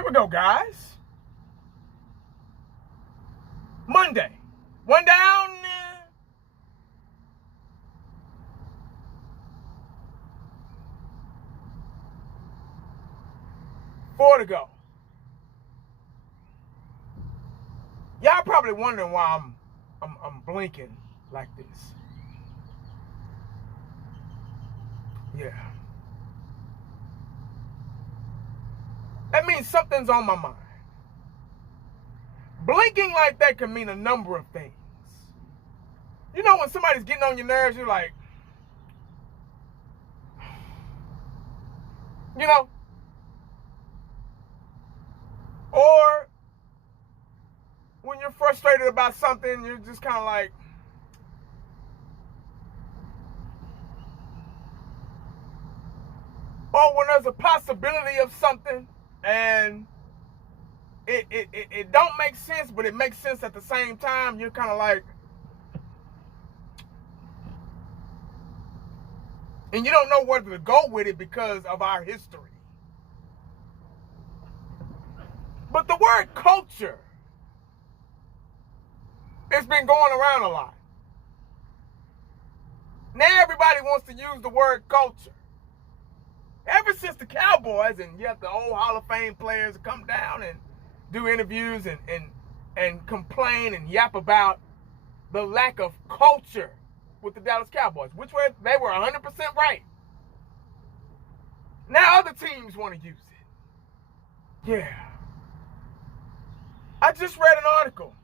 Here we go, guys. Monday. One down. 4 to go. Y'all probably wondering why I'm blinking like this. Yeah. That means something's on my mind. Blinking like that can mean a number of things. You know when somebody's getting on your nerves, you're like, you know? Or when you're frustrated about something, you're just kind of like, or when there's a possibility of something and it don't make sense, but it makes sense at the same time, you're kind of like, and you don't know where to go with it because of our history. But the word culture, it's been going around a lot. Now everybody wants to use the word culture. Ever since the Cowboys, and you have the old Hall of Fame players come down and do interviews and complain and yap about the lack of culture with the Dallas Cowboys, which they were 100% right. Now other teams want to use it. Yeah. I just read an article.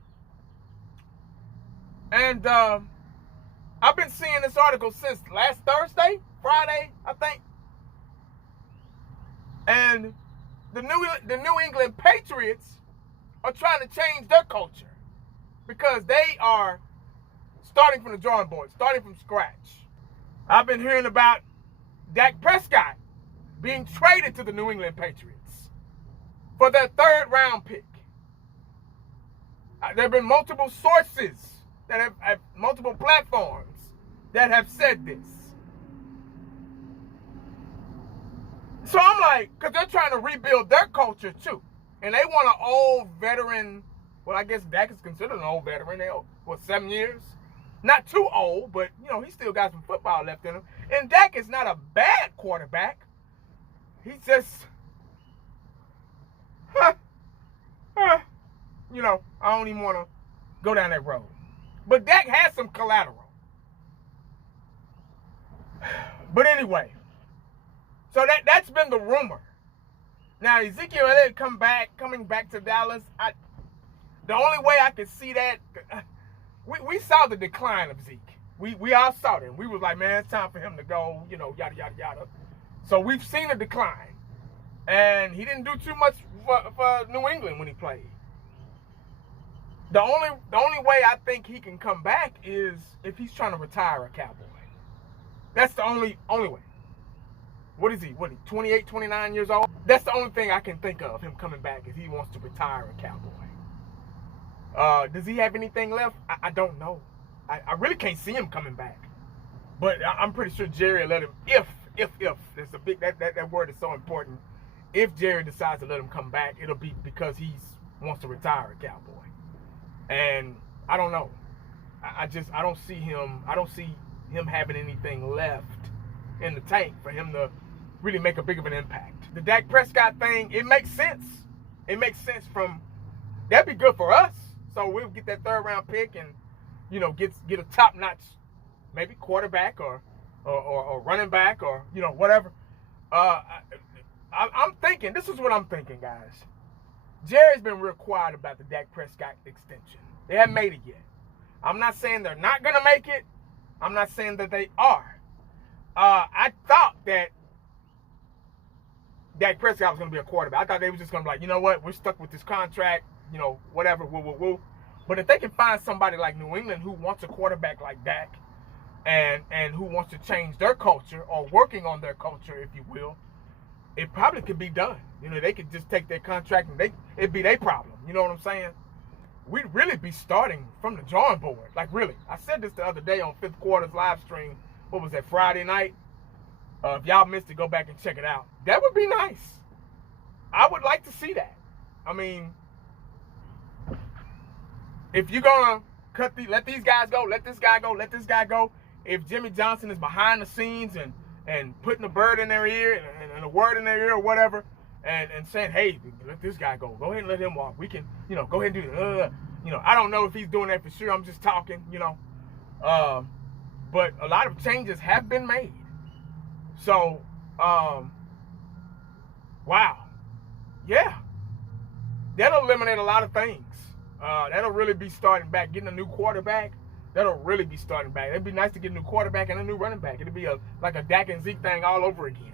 And I've been seeing this article since last Friday, I think. And the New England Patriots are trying to change their culture because they are starting from the drawing board, starting from scratch. I've been hearing about Dak Prescott being traded to the New England Patriots for their 3rd round pick. There have been multiple sources that have multiple platforms that have said this. So I'm like, because they're trying to rebuild their culture too. And they want an old veteran. Well, I guess Dak is considered an old veteran. 7 years? Not too old, but, he still got some football left in him. And Dak is not a bad quarterback. He's just, I don't even want to go down that road. But Dak has some collateral. But anyway, so that's been the rumor. Now, Ezekiel Elliott coming back to Dallas, the only way I could see that, we saw the decline of Zeke. We all saw it. We was like, man, it's time for him to go, yada, yada, yada. So we've seen a decline. And he didn't do too much for New England when he played. The only way I think he can come back is if he's trying to retire a Cowboy. That's the only way. What is he? 28, 29 years old? That's the only thing I can think of, him coming back, if he wants to retire a Cowboy. Does he have anything left? I don't know. I really can't see him coming back. But I'm pretty sure Jerry will let him, if, there's a big, that word is so important. If Jerry decides to let him come back, it'll be because he wants to retire a Cowboy. And I don't know. I don't see him having anything left in the tank for him to really make a big of an impact. The Dak Prescott thing, it makes sense. It makes sense that'd be good for us. So we'll get that 3rd round pick and, get a top-notch, maybe quarterback or running back or, whatever. I'm thinking, this is what I'm thinking, guys. Jerry's been real quiet about the Dak Prescott extension. They haven't made it yet. I'm not saying they're not going to make it. I'm not saying that they are. I thought that Dak Prescott was going to be a quarterback. I thought they were just going to be like, you know what, we're stuck with this contract, whatever, woo. But if they can find somebody like New England who wants a quarterback like Dak and who wants to change their culture or working on their culture, if you will, it probably could be done. They could just take their contract and it'd be their problem. You know what I'm saying? We'd really be starting from the drawing board. Like, really. I said this the other day on 5th Quarter's live stream. What was that, Friday night? If y'all missed it, go back and check it out. That would be nice. I would like to see that. I mean, if you're gonna let these guys go, let this guy go, let this guy go. If Jimmy Johnson is behind the scenes and putting a bird in their ear and a word in their ear or whatever, and saying, hey, let this guy go. Go ahead and let him walk. We can, go ahead and do it. I don't know if he's doing that for sure. I'm just talking, But a lot of changes have been made. So, wow. Yeah. That'll eliminate a lot of things. That'll really be starting back. Getting a new quarterback, that'll really be starting back. It'd be nice to get a new quarterback and a new running back. It'd be like a Dak and Zeke thing all over again.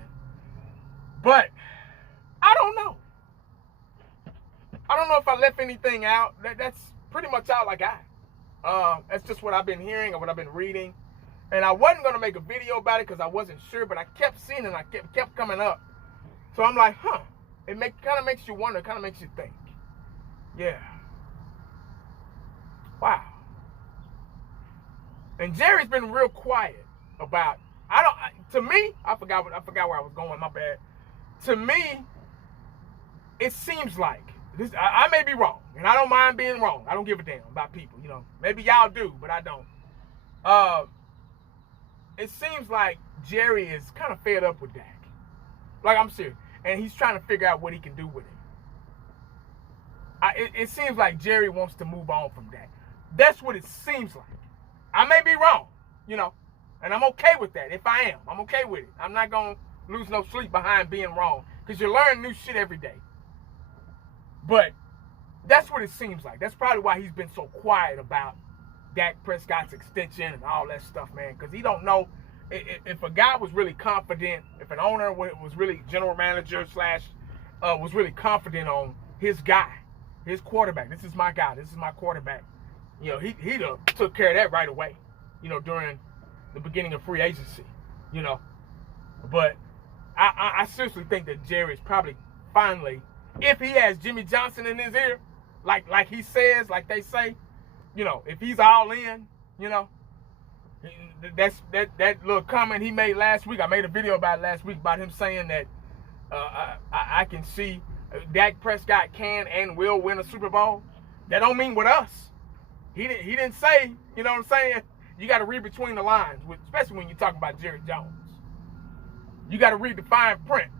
But I don't know. I don't know if I left anything out. That's pretty much all I got. That's just what I've been hearing and what I've been reading. And I wasn't going to make a video about it because I wasn't sure, but I kept seeing it and I kept coming up. So I'm like, it kind of makes you wonder, kind of makes you think. Yeah. Wow. And Jerry's been real quiet about, to me, I forgot where I was going, my bad. To me, it seems like, I may be wrong, and I don't mind being wrong. I don't give a damn about people, Maybe y'all do, but I don't. It seems like Jerry is kind of fed up with Dak. Like, I'm serious. And he's trying to figure out what he can do with him. It seems like Jerry wants to move on from Dak. That's what it seems like. I may be wrong, and I'm okay with that. If I am, I'm okay with it. I'm not going to lose no sleep behind being wrong because you learn new shit every day. But that's what it seems like. That's probably why he's been so quiet about Dak Prescott's extension and all that stuff, man, because he don't know if a guy was really confident, if an owner was really general manager / was really confident on his guy, his quarterback. This is my guy. This is my quarterback. He'd have took care of that right away, during the beginning of free agency, But I seriously think that Jerry's probably finally, if he has Jimmy Johnson in his ear, like he says, like they say, if he's all in, that little comment he made last week. I made a video about it last week about him saying that I can see Dak Prescott can and will win a Super Bowl. That don't mean with us. He didn't say, you know what I'm saying? You got to read between the lines, especially when you're talking about Jerry Jones. You got to read the fine print.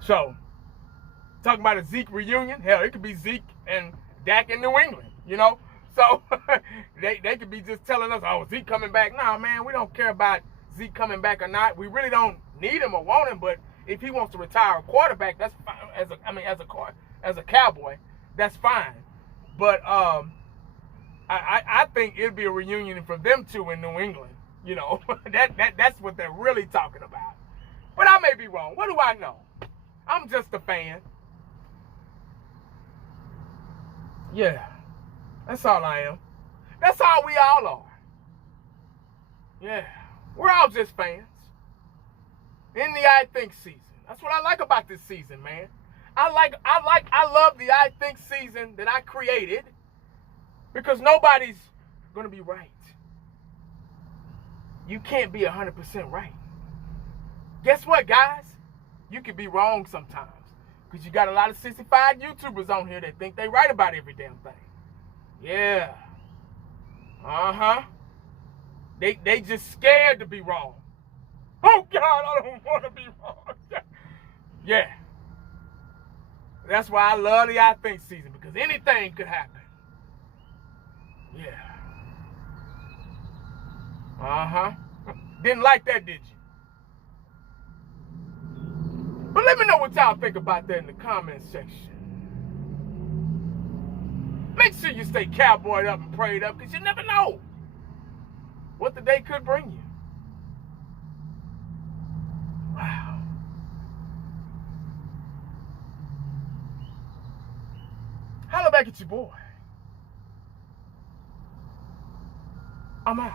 So, talking about a Zeke reunion, hell, it could be Zeke and Dak in New England, So, they could be just telling us, oh, Zeke coming back. No, man, we don't care about Zeke coming back or not. We really don't need him or want him, but if he wants to retire a quarterback, that's fine. As a Cowboy, that's fine. But I think it'd be a reunion for them two in New England. That's what they're really talking about. But I may be wrong. What do I know? I'm just a fan. Yeah. That's all I am. That's all we all are. Yeah. We're all just fans. In the I Think season. That's what I like about this season, man. I love the I Think season that I created because nobody's going to be right. You can't be 100% right. Guess what, guys? You can be wrong sometimes because you got a lot of 65 YouTubers on here that think they right about every damn thing. Yeah. They just scared to be wrong. Oh, God, I don't want to be wrong. Yeah. That's why I love the I Think season, because anything could happen. Yeah. Didn't like that, did you? But let me know what y'all think about that in the comment section. Make sure you stay cowboyed up and prayed up, because you never know what the day could bring you. Wow. Holla back at your boy. I'm out.